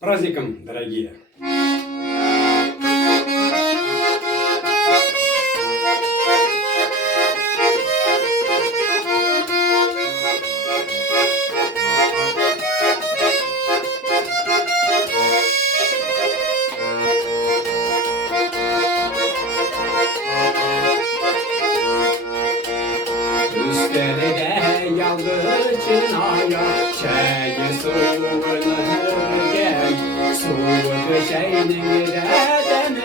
праздником, дорогие! Üstlerine yandı çınaya, çeyi suyunu gel. Suyu şeyini redeni,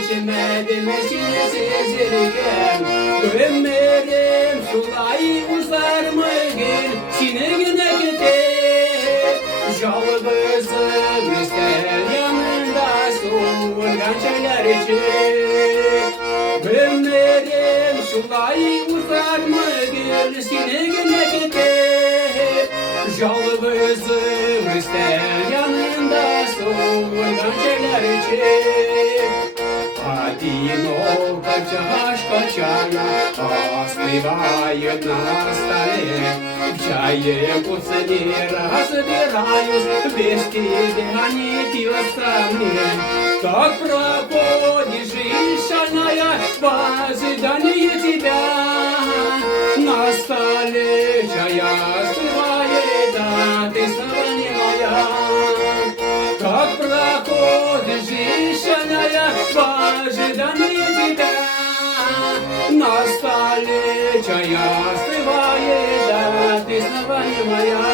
kışmedim sizirgen. Ömrüm sulay uzar mı gel, sinigine gider. Yalvızım ister yanında soğugan şeyler için. Ömrüm sulay uzar mı gel, sinigine gider. Yalvızım ister yanında soğugan şeyler için. Один окачаш качая, остывает на столе. В чае куцани разбираюсь, без тебя не пьется мне. Так проходит жизненная в ожидании тебя. На столе чая остывает, а ты снова не моя. Как проходит жизненная в ожидании тебя. На столе чая остывает, а ты снова не моя.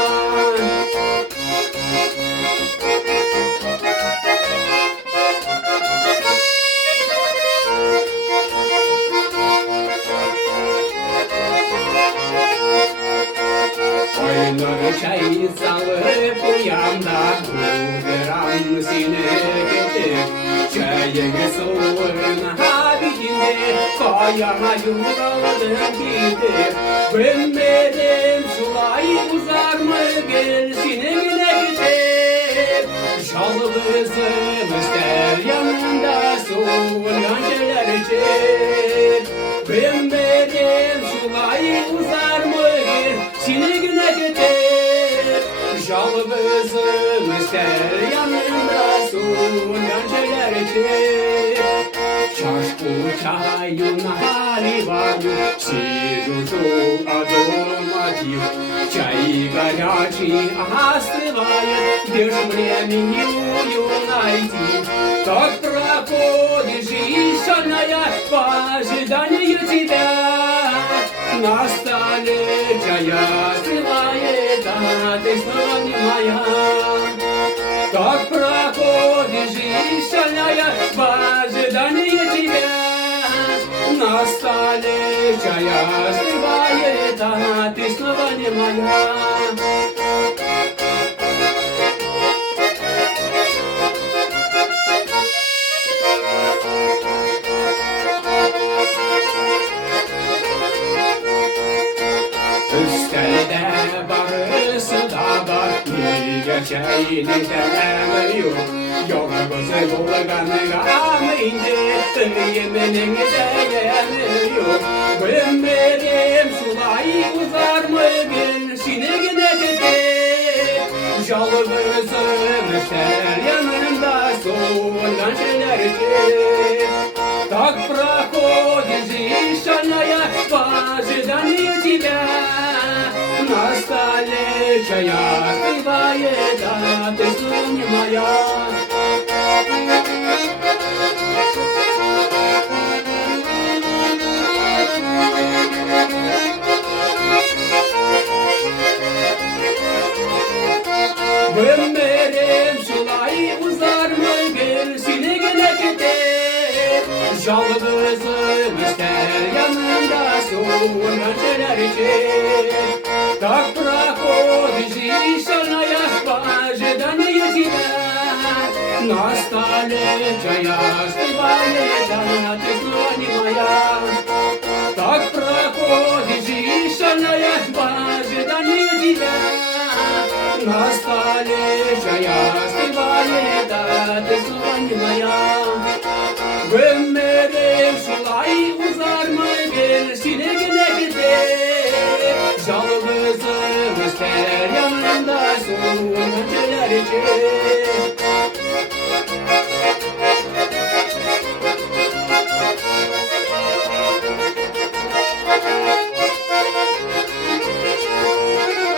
Çay salıp uyanda Uğuran seni getir Çayını soğun habitinde Kayana yuraldım gider Ömrüm sulay uzar mı gel Sinigine gider Yalvızım ister yanında soğuyan şeyler için Ömrüm sulay uzar mı gel Sinigine gider Yalvızım ister yanında soğuyan şeyler için. Чашку чаю наливаю, сижу, жду, а дома пью. Чай горячий остывает, где ж временную найти? Как проходит жизненная в ожидании тебя. На столе чая остывает, а ты снова не моя. Как проходит жизненная в ожидании тебя. На столе чая остывает, а ты снова не моя. Üstelde barısı da var, niye çayını demiyor? Yolumuzu bulgan gaminde, yemenin değemiyor. Ömrüm sulay uzar mı bir sinigine gider? Yalvızım ister yanında soğuyan şeyler için. Так проходит жизненная в ожидании тебя. На столе чая остывает, а ты снова не моя. Ömrüm sulay uzar mı gel sinigine gider. Yalvızım ister yanında soğuyan şeyler için. Так проходит жизненная в ожидании тебя. На столе чая остывает, а ты снова не моя. Так проходит жизненная в ожидании тебя. На столе чая остывает, а ты снова не моя. Ömrüm sulay uzar mı gel sinigine gider. Yalvızım ister yanında soğuyan şeyler için.